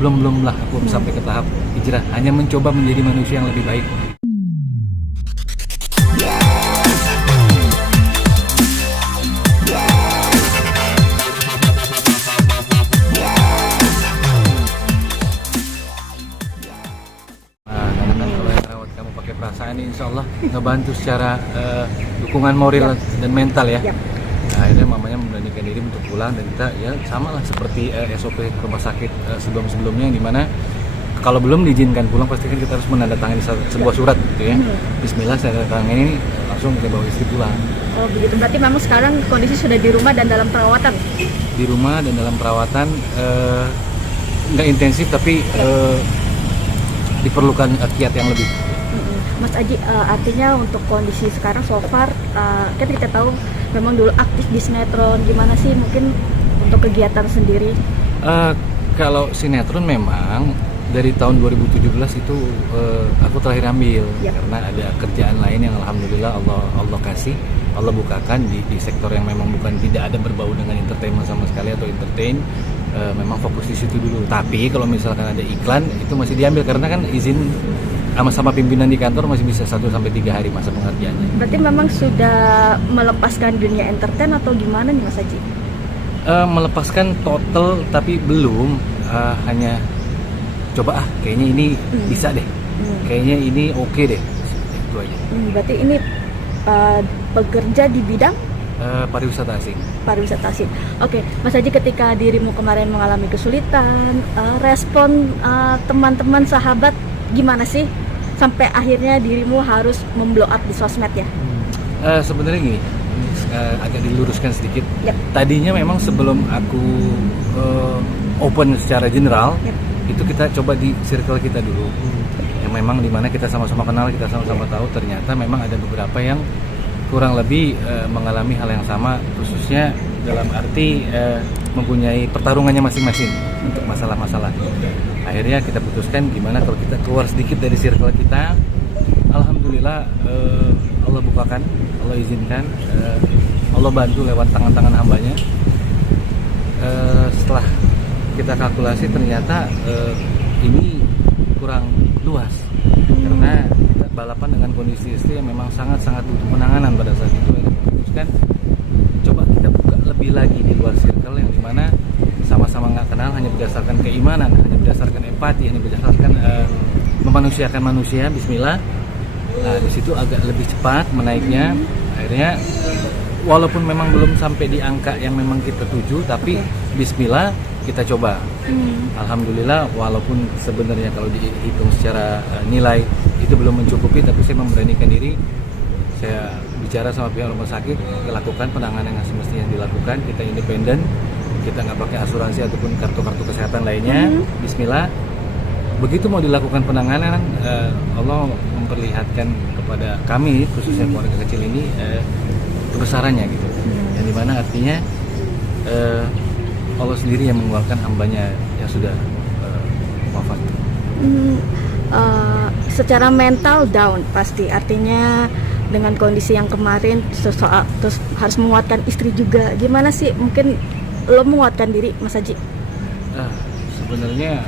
belum lah aku sampai ke tahap hijrah, hanya mencoba menjadi manusia yang lebih baik. Perasaan ini insya Allah ngebantu secara dukungan moral dan mental ya. Nah, akhirnya mamanya memberanikan diri untuk pulang, dan kita ya sama lah seperti SOP rumah sakit sebelum-sebelumnya, yang dimana kalau belum diizinkan pulang pasti kan kita harus menandatangani sebuah surat gitu ya. Bismillah, saya tanda ini langsung kita bawa istri pulang. Oh begitu, berarti memang sekarang kondisi sudah di rumah dan dalam perawatan? Di rumah dan dalam perawatan, nggak intensif tapi diperlukan kiat yang lebih. Mas Aji, artinya untuk kondisi sekarang so far, kan kita tahu memang dulu aktif di sinetron, gimana sih mungkin untuk kegiatan sendiri? Kalau sinetron memang dari tahun 2017 itu aku terakhir ambil, karena ada kerjaan lain yang alhamdulillah Allah kasih, Allah bukakan di sektor yang memang bukan tidak ada berbau dengan entertainment sama sekali atau entertain. Memang fokus di situ dulu. Tapi kalau misalkan ada iklan itu masih diambil, karena kan izin sama pimpinan di kantor masih bisa 1-3 hari masa pengerjaannya. Berarti memang sudah melepaskan dunia entertain atau gimana nih Mas Haji? Melepaskan total tapi belum, hanya coba kayaknya ini bisa deh, kayaknya ini oke deh, itu aja. Berarti ini bekerja di bidang pariwisata asing. Pariwisata asing. Oke, Mas Haji, ketika dirimu kemarin mengalami kesulitan, respon teman-teman sahabat gimana sih sampai akhirnya dirimu harus memblow up di sosmed ya? Sebenarnya gini, agak diluruskan sedikit. Tadinya memang sebelum aku open secara general, itu kita coba di circle kita dulu, yang memang dimana kita sama-sama kenal, kita sama-sama tahu. Ternyata memang ada beberapa yang kurang lebih mengalami hal yang sama, khususnya dalam arti mempunyai pertarungannya masing-masing untuk masalah-masalah. Akhirnya kita putuskan gimana kalau kita keluar sedikit dari circle kita. Alhamdulillah Allah bukakan, Allah izinkan, Allah bantu lewat tangan-tangan hambanya. Setelah kita kalkulasi ternyata ini kurang luas, karena kita balapan dengan kondisi istri yang memang sangat-sangat butuh penanganan pada saat itu. Kita putuskan coba kita buka lebih lagi di luar circle, yang dimana sama-sama nggak kenal, hanya berdasarkan keimanan, hanya berdasarkan empati, hanya berdasarkan memanusiakan manusia. Bismillah. Nah, di situ agak lebih cepat menaiknya. Akhirnya walaupun memang belum sampai di angka yang memang kita tuju, tapi Bismillah kita coba. Alhamdulillah, walaupun sebenarnya kalau dihitung secara nilai itu belum mencukupi, tapi saya memberanikan diri. Saya bicara sama pihak rumah sakit, lakukan penanganan yang semestinya dilakukan. Kita independen, kita nggak pakai asuransi ataupun kartu-kartu kesehatan lainnya. Bismillah. Begitu mau dilakukan penanganan, Allah memperlihatkan kepada kami, khususnya keluarga kecil ini, kebesarannya gitu. Yang dimana artinya Allah sendiri yang mengeluarkan hambanya yang sudah wafat. Secara mental down pasti, artinya dengan kondisi yang kemarin terus harus menguatkan istri juga. Gimana sih mungkin lo menguatkan diri, Mas Haji? Sebenarnya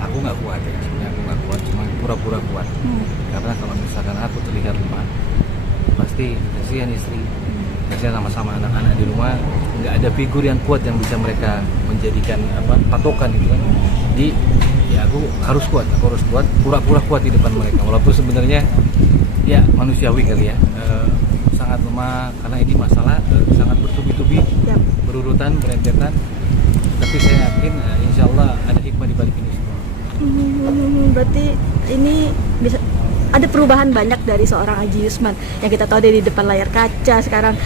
aku nggak kuat ya, aku nggak kuat, cuma pura-pura kuat. Karena kalau misalkan aku terlihat lemah, pasti kasihan istri, kasihan sama-sama anak-anak di rumah. Nggak ada figur yang kuat yang bisa mereka menjadikan patokan gitu kan. Jadi ya aku harus kuat, pura-pura kuat di depan mereka, walaupun sebenarnya ya manusiawi kali ya, sangat lemah karena ini masalah sangat bertubi-tubi, berurutan, berentetan. Tapi saya yakin insya Allah ada hikmah di balik ini semua. Berarti ini bisa ada perubahan banyak dari seorang Aji Yusman yang kita tahu dari depan layar kaca, sekarang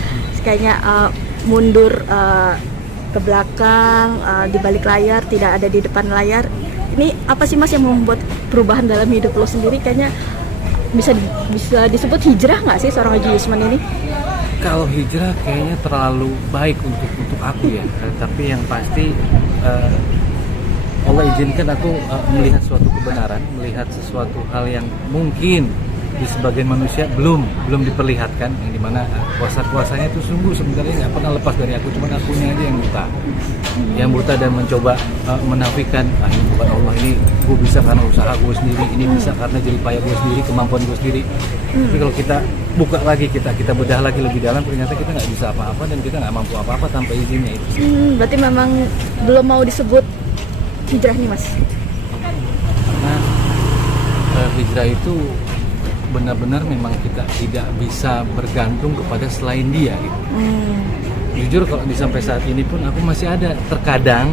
kayaknya mundur ke belakang, di balik layar, tidak ada di depan layar. Ini apa sih Mas yang membuat perubahan dalam hidup lo sendiri? Kayaknya bisa disebut hijrah nggak sih seorang Aji Yusman ini? Kalau hijrah kayaknya terlalu baik untuk aku ya. Tapi yang pasti Allah izinkan aku melihat suatu kebenaran, melihat sesuatu hal yang mungkin di sebagian manusia belum diperlihatkan, yang dimana kuasa-kuasanya itu sungguh sebenarnya nggak pernah lepas dari aku, cuma akunya aja yang buta dan mencoba menafikan, ini bukan Allah, ini gue bisa karena usaha gue sendiri, ini bisa karena jerih payah gue sendiri, kemampuan gue sendiri. Tapi kalau kita buka lagi, kita bedah lagi lebih dalam, ternyata kita nggak bisa apa-apa dan kita nggak mampu apa-apa tanpa izinnya itu. Berarti memang belum mau disebut hijrah nih Mas? Karena hijrah itu benar-benar memang kita tidak bisa bergantung kepada selain dia gitu. Jujur kalau sampai saat ini pun aku masih ada terkadang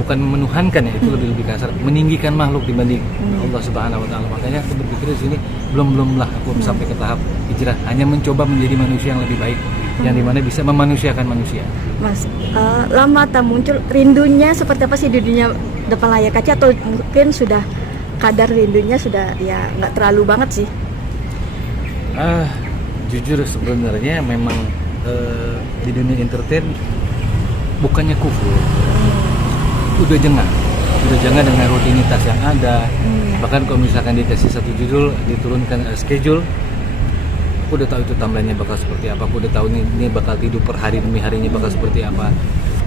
bukan menuhankan ya, itu lebih kasar, meninggikan makhluk dibanding Allah Subhanahu wa taala. Makanya aku berpikir di sini belum lah aku sampai ke tahap hijrah, hanya mencoba menjadi manusia yang lebih baik, yang dimana bisa memanusiakan manusia. Mas, lama tak muncul rindunya seperti apa sih di dunia depan layar kaca, atau mungkin sudah kadar rindunya sudah ya nggak terlalu banget sih? Jujur sebenarnya memang di dunia entertain bukannya kufur, udah jengah dengan rutinitas yang ada. Bahkan kalau misalkan dikasih satu judul, diturunkan schedule, aku udah tahu itu timelinenya bakal seperti apa, aku udah tahu ini bakal tidur per hari demi harinya bakal seperti apa.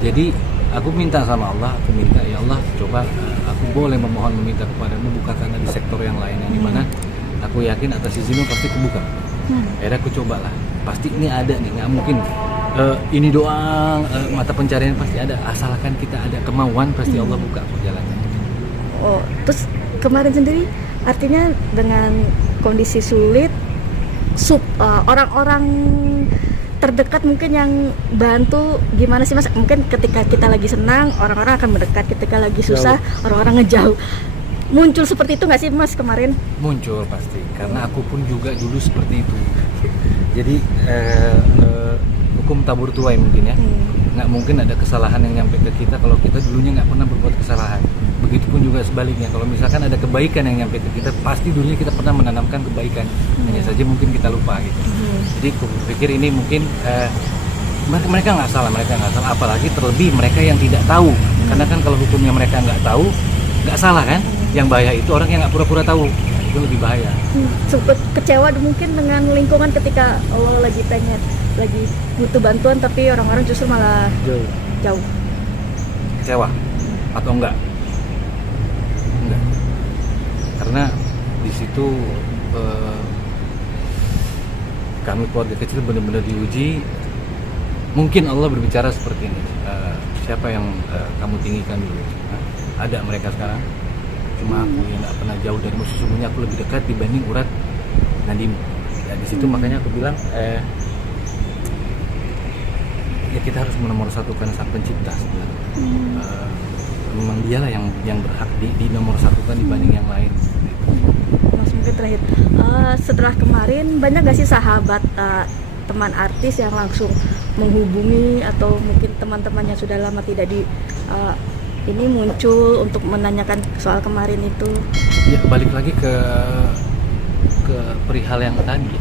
Jadi aku minta sama Allah, aku minta ya Allah, coba aku boleh meminta kepadamu bukakan di sektor yang lain, yang dimana aku yakin atas izinmu pasti kebuka. Akhirnya aku cobalah, pasti ini ada nih, nggak mungkin ini doang, mata pencarian pasti ada, asalkan kita ada kemauan pasti Allah buka jalannya. Oh, terus kemarin sendiri artinya dengan kondisi sulit, orang-orang terdekat mungkin yang bantu gimana sih Mas? Mungkin ketika kita lagi senang orang-orang akan mendekat, ketika lagi susah orang-orang ngejauh. Muncul seperti itu nggak sih Mas kemarin? Muncul pasti, karena aku pun juga dulu seperti itu. Jadi hukum tabur tuai mungkin ya, nggak mungkin ada kesalahan yang nyampe ke kita kalau kita dulunya nggak pernah berbuat kesalahan. Begitupun juga sebaliknya, kalau misalkan ada kebaikan yang nyampe ke kita, pasti dulunya kita pernah menanamkan kebaikan, hanya saja mungkin kita lupa gitu. Jadi aku pikir ini mungkin mereka nggak salah, apalagi terlebih mereka yang tidak tahu, karena kan kalau hukumnya mereka nggak tahu, nggak salah kan? Yang bahaya itu orang yang nggak pura-pura tahu, itu lebih bahaya. Sempat kecewa mungkin dengan lingkungan ketika Allah lagi butuh bantuan, tapi orang-orang justru malah jauh. Kecewa atau enggak? Karena di situ kami keluarga kecil benar-benar diuji. Mungkin Allah berbicara seperti ini, siapa yang kamu tinggikan dulu? Ada mereka sekarang, cuma aku yang nggak pernah jauh dari musuh, sesungguhnya aku lebih dekat dibanding urat nadimu. Ya, di situ makanya aku bilang ya kita harus menomorsatukan Sang Pencipta sebenarnya. Memang dialah yang berhak di nomor satukan dibanding yang lain. Mas, mungkin terakhir, setelah kemarin banyak gak sih sahabat teman artis yang langsung menghubungi, atau mungkin teman-teman yang sudah lama tidak ini muncul untuk menanyakan soal kemarin itu? Ya, balik lagi ke perihal yang tadi,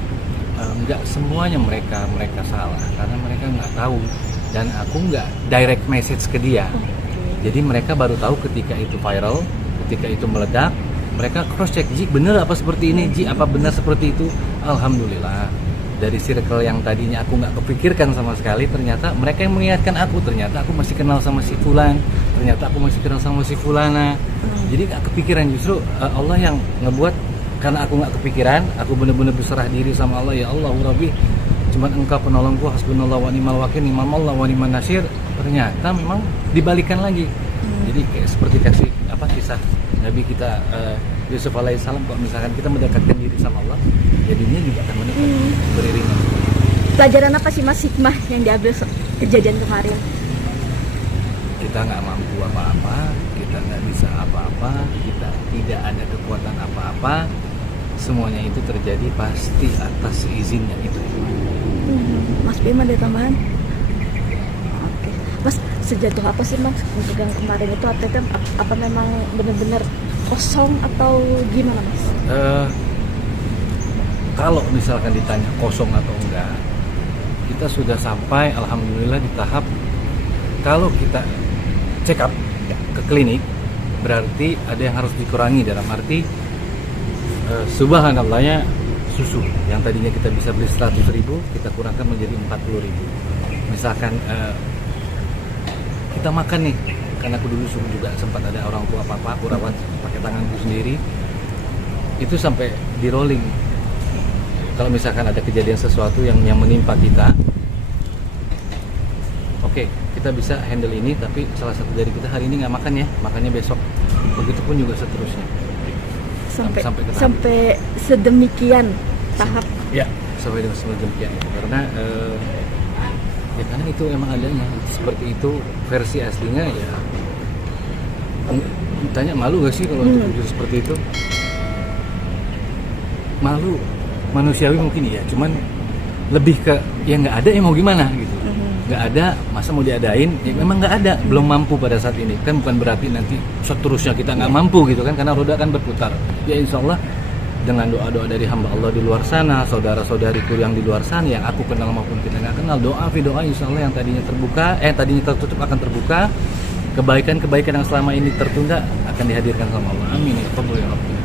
nggak semuanya mereka salah, karena mereka nggak tahu dan aku nggak direct message ke dia. Jadi mereka baru tahu ketika itu viral, ketika itu meledak, mereka cross check, Ji bener apa seperti ini, Ji apa benar seperti itu. Alhamdulillah dari circle yang tadinya aku nggak kepikirkan sama sekali, ternyata mereka yang mengingatkan aku, ternyata aku masih kenal sama si Fulan, ternyata aku masih kenal sama si Fulana. Jadi nggak kepikiran, justru Allah yang ngebuat, karena aku nggak kepikiran, aku benar-benar berserah diri sama Allah. Ya Allah Rabbi, cuman Engkau penolongku, hasbunallah wa ni'mal wakil, ni'mal maula wa ni'man nasir. Ternyata memang dibalikan lagi. Jadi kayak seperti kisah Nabi kita Yusuf alaihissalam, kalau misalkan kita mendekatkan diri sama Allah, ya dunia juga akan mendekat beriringan. Pelajaran apa sih Mas hikmah yang diambil kejadian kemarin? Kita nggak mampu apa-apa, kita nggak bisa apa-apa, kita tidak ada kekuatan apa-apa. Semuanya itu terjadi pasti atas izinnya itu. Mas Bima ada tambahan? Oke. Mas, sejatuh apa sih Mas untuk yang kemarin itu, atletnya apa memang benar-benar kosong atau gimana Mas? Kalau misalkan ditanya kosong atau enggak, kita sudah sampai alhamdulillah di tahap kalau kita check up ke klinik, berarti ada yang harus dikurangi, dalam arti subhanallahnya susu yang tadinya kita bisa beli 100.000 kita kurangkan menjadi 40.000. Misalkan kita makan nih, karena aku dulu juga sempat ada orang tua papa, aku rawat pakai tanganku sendiri, itu sampai di rolling. Kalau misalkan ada kejadian sesuatu yang menimpa kita, oke, kita bisa handle ini, tapi salah satu dari kita hari ini nggak makan ya, makannya besok. Begitupun juga seterusnya. Sampai sedemikian tahap. Ya, sampai dengan sedemikian itu. Karena ya karena itu emang adanya seperti itu, versi aslinya ya. Tanya malu gak sih kalau untuk jujur seperti itu? Malu, manusiawi mungkin ya, cuman lebih ke ya nggak ada ya mau gimana gitu. Nggak ada, masa mau diadain? Ya memang nggak ada, belum mampu pada saat ini. Kan bukan berarti nanti seterusnya kita nggak mampu gitu kan, karena roda kan berputar. Ya insya Allah dengan doa-doa dari hamba Allah di luar sana, saudara-saudariku yang di luar sana, yang aku kenal maupun kita nggak kenal, doa insya Allah yang tadinya terbuka, tadinya tertutup akan terbuka. Kebaikan-kebaikan yang selama ini tertunda akan dihadirkan sama Allah. Amin ya Rabbal alamin.